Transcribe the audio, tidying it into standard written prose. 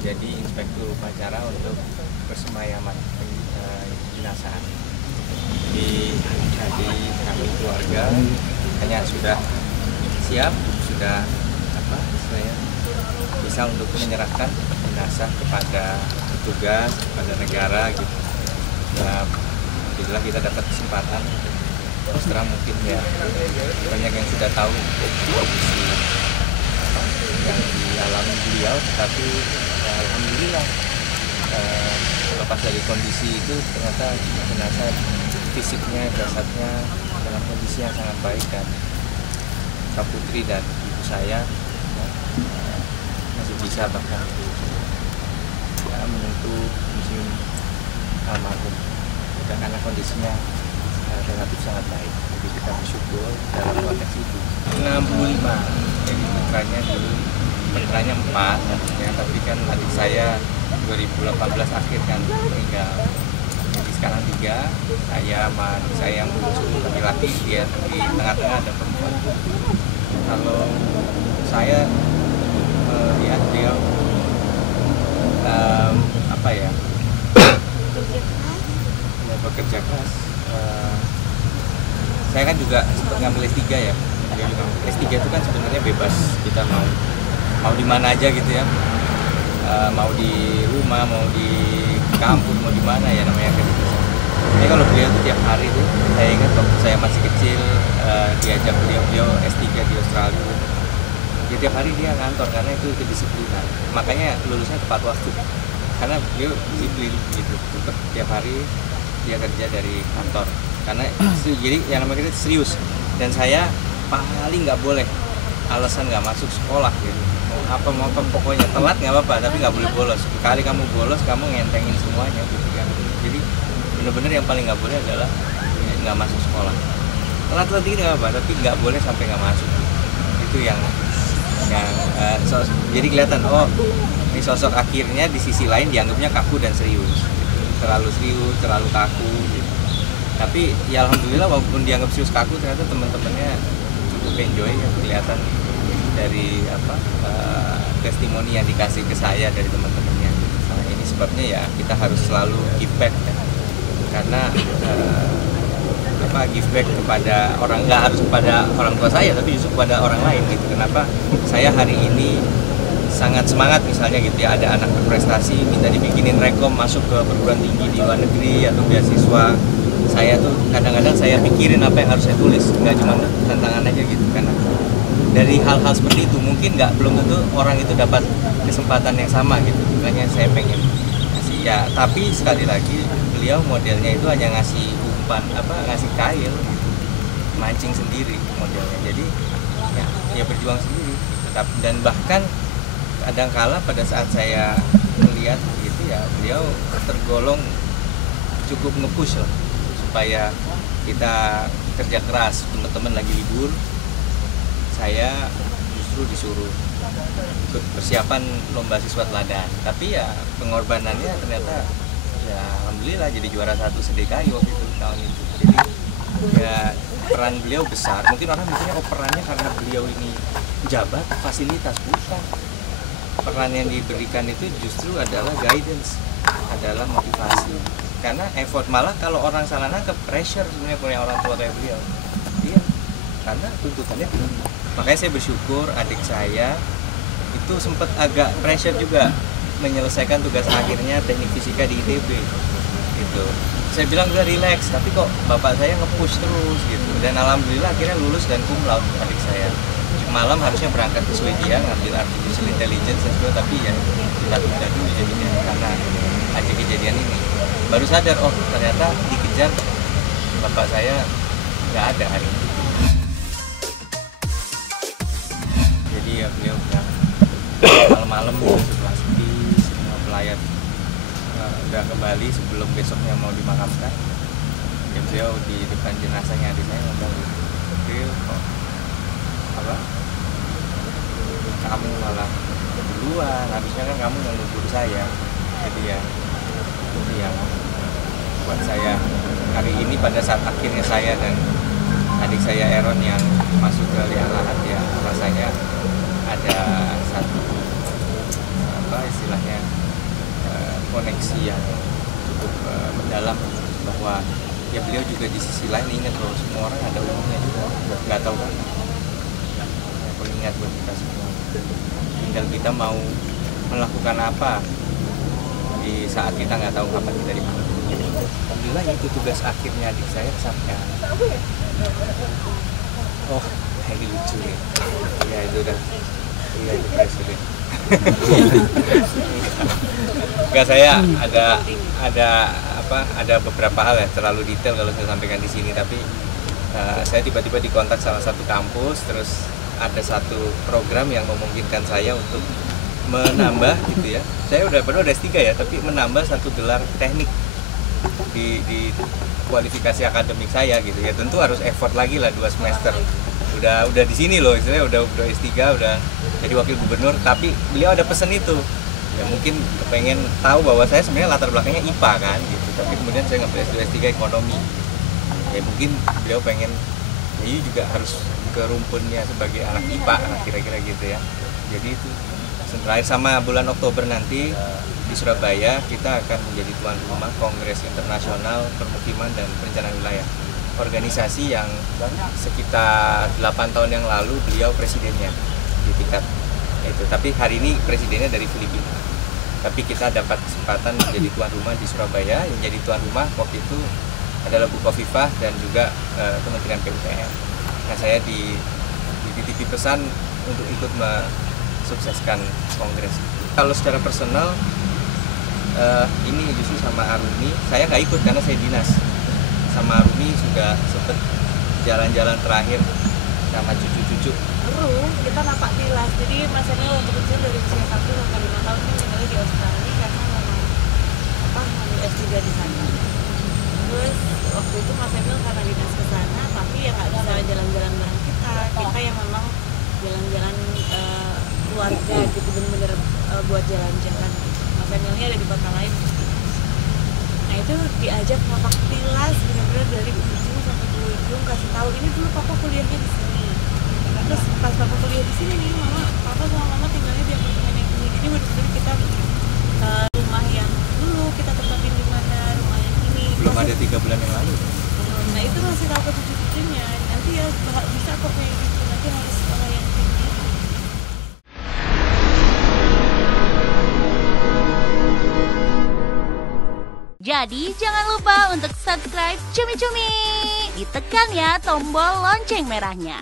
jadi inspektur upacara untuk persemayaman jenazah. Jadi kami keluarga hanya sudah siap, sudah istilahnya bisa untuk menyerahkan jenazah kepada petugas, kepada negara gitu. Ya, alhamdulillah kita dapat kesempatan. Terus terang mungkin ya banyak yang sudah tahu kondisi yang dialami beliau, tapi ya, alhamdulillah lepas dari kondisi itu ternyata jenazah fisiknya, jasadnya dalam kondisi yang sangat baik, dan Kak Putri dan ibu saya masih bisa bahkan menyentuh museum almarhum, dan karena kondisinya relatif sangat baik, jadi kita bersyukur dalam konteks itu. 65, jadi putranya 4 ya, tapi kan adik saya 2018 akhir kan meninggal, jadi sekarang 3, saya sama adik saya yang bungsu laki-laki, dia di tengah-tengah ada perempuan. Kalau saya ya beliau bekerja keras. Saya kan juga sempat ngambil S3 ya. S3 itu kan sebenarnya bebas, kita mau di mana aja gitu ya. Mau di rumah, mau di kampus, mau di mana ya, namanya kan gitu. Tapi kalau beliau tuh tiap hari tuh, saya ingat waktu saya masih kecil diajak beliau S3 di Australia. Ya, tiap hari dia ngantor karena itu kedisiplinan. Makanya lulusnya tepat waktu. Karena beliau disiplin gitu. Tetap tiap hari dia kerja dari kantor. Karena jadi yang namanya kita serius. Dan saya paling nggak boleh alasan nggak masuk sekolah gitu. Mau apa pokoknya telat nggak apa-apa, tapi nggak boleh bolos. Sekali kamu bolos, kamu ngentengin semuanya gitu kan. Jadi bener-bener yang paling nggak boleh adalah nggak masuk sekolah. Telat dikit nggak apa-apa, tapi nggak boleh sampai nggak masuk. Itu yang jadi kelihatan, oh ini sosok akhirnya di sisi lain dianggapnya kaku dan serius, terlalu serius, terlalu kaku gitu. Tapi ya alhamdulillah walaupun dianggap serius kaku, ternyata teman-temannya cukup enjoy ya, kelihatan dari testimoni yang dikasih ke saya dari teman-temannya. Nah, ini sebabnya ya kita harus selalu give back ya. Karena give back kepada orang, nggak harus kepada orang tua saya, tapi justru kepada orang lain gitu. Kenapa saya hari ini sangat semangat misalnya gitu ya, ada anak berprestasi minta dibikinin rekom masuk ke perguruan tinggi di luar negeri atau beasiswa, saya tuh kadang-kadang saya pikirin apa yang harus saya tulis, nggak cuma tantangan aja gitu. Karena dari hal-hal seperti itu mungkin belum tentu orang itu dapat kesempatan yang sama gitu. Makanya saya pengen ngasih ya, tapi sekali lagi beliau modelnya itu hanya ngasih umpan, ngasih kail gitu. Mancing sendiri modelnya, jadi ya berjuang sendiri. Dan bahkan kadangkala pada saat saya melihat gitu ya, beliau tergolong cukup nge-push lah supaya kita kerja keras. Teman-teman lagi libur, saya justru disuruh ikut persiapan lomba siswa teladan, tapi ya pengorbanannya ternyata ya alhamdulillah jadi juara 1 seDKI waktu itu tahun itu. Jadi ya peran beliau besar. Mungkin orang mikirnya perannya karena beliau ini jabat fasilitas, bukan. Peran yang diberikan itu justru adalah guidance, adalah motivasi. Karena effort, malah kalau orang salah nangkep, pressure sebenarnya punya orang tua kayak beliau. Iya, karena tuntutannya tinggi. Makanya saya bersyukur adik saya itu sempat agak pressure juga menyelesaikan tugas akhirnya teknik fisika di ITB gitu. Saya bilang udah relax, tapi kok bapak saya nge-push terus gitu. Dan alhamdulillah akhirnya lulus dan cum laude adik saya. Malam harusnya berangkat ke Swedia ngambil artificial intelligence dan sebagainya, tapi ya tunda dulu jadinya karena aja kejadian ini. Baru sadar, oh ternyata dikejar bapak saya nggak ada hari ini. Jadi ya beliau bilang malam-malam setelah sepi, semua pelayat udah kembali sebelum besoknya mau dimakamkan, ya beliau di depan jenazahnya adik saya ngomong gitu, beliau kok kamu malah duluan, habisnya kan kamu yang nunggu saya. Jadi ya itu yang buat saya hari ini pada saat akhirnya saya dan adik saya Aaron yang masuk ke liang lahat, ya rasanya ada satu istilahnya refleksi yang cukup mendalam, bahwa ya beliau juga di sisi lain ingat bahwa semua orang ada umurnya juga, nggak tahu kan, ya, pengingat buat kita semua. Tinggal kita mau melakukan apa di saat kita nggak tahu kapan kita dipanggil. Alhamdulillah itu tugas akhirnya adik saya kesampaian. Oh, ini lucu ya. Ya itu udah, iya itu presiden. Enggak, saya ada beberapa hal ya, terlalu detail kalau saya sampaikan di sini, tapi saya tiba-tiba dikontak salah satu kampus, terus ada satu program yang memungkinkan saya untuk menambah gitu ya. Saya udah S3 ya, tapi menambah satu gelar teknik di kualifikasi akademik saya gitu ya. Tentu harus effort lagi lah 2 semester. Udah di sini loh, istilahnya udah S3, udah jadi wakil gubernur, tapi beliau ada pesan itu. Ya mungkin pengen tahu bahwa saya sebenarnya latar belakangnya IPA kan gitu, tapi kemudian saya ngambil S2 S3 ekonomi. Ya mungkin beliau pengen ya juga harus ke rumpunnya sebagai anak IPA, kira-kira gitu ya. Jadi itu terakhir sama bulan Oktober nanti di Surabaya kita akan menjadi tuan rumah Kongres Internasional Permukiman dan Perencanaan Wilayah, organisasi yang sekitar 8 tahun yang lalu beliau presidennya di tingkat itu, tapi hari ini presidennya dari Filipina. Tapi kita dapat kesempatan menjadi tuan rumah di Surabaya. Yang jadi tuan rumah waktu itu adalah Bu Khofifah dan juga Kementerian PUPR. Nah, saya dititipi pesan untuk ikut sukseskan kongres. Kalau secara personal ini justru sama Arumi, saya nggak ikut karena saya dinas. Sama Arumi sudah sempet jalan-jalan terakhir sama cucu-cucu. Seru, kita napak tilas. Jadi Mas Emil untuk kecil dari usia 1 sampai 5 tahun ini tinggal di Australia karena memang ngambil S3 di sana. Terus waktu itu Mas Emil karena dinas ke sana, tapi ya nggak bisa jalan-jalan bareng kita. Kita yang memang jalan-jalan keluarga gitu, bener-bener buat jalan-jalan. Mas Emilnya ada di kota lain. Nah itu diajak napak tilas, bener-bener dari ujung sampai ke ujung, kasih tahu ini dulu papa kuliahnya di sini. Terus pas papa kuliah di sini nih, papa sama mama tinggalnya di apartemen yang ini. Jadi bener-bener kita rumah yang dulu kita tempatin di mana, rumah yang ini. Belum ada 3 bulan yang lalu. Nah itu masih tahu ke cucu-cucunya. Nanti ya bisa kok kayak gitu, nanti harus sekolah yang tinggi. Jadi jangan lupa untuk subscribe Cumi Cumi. Ditekan ya tombol lonceng merahnya.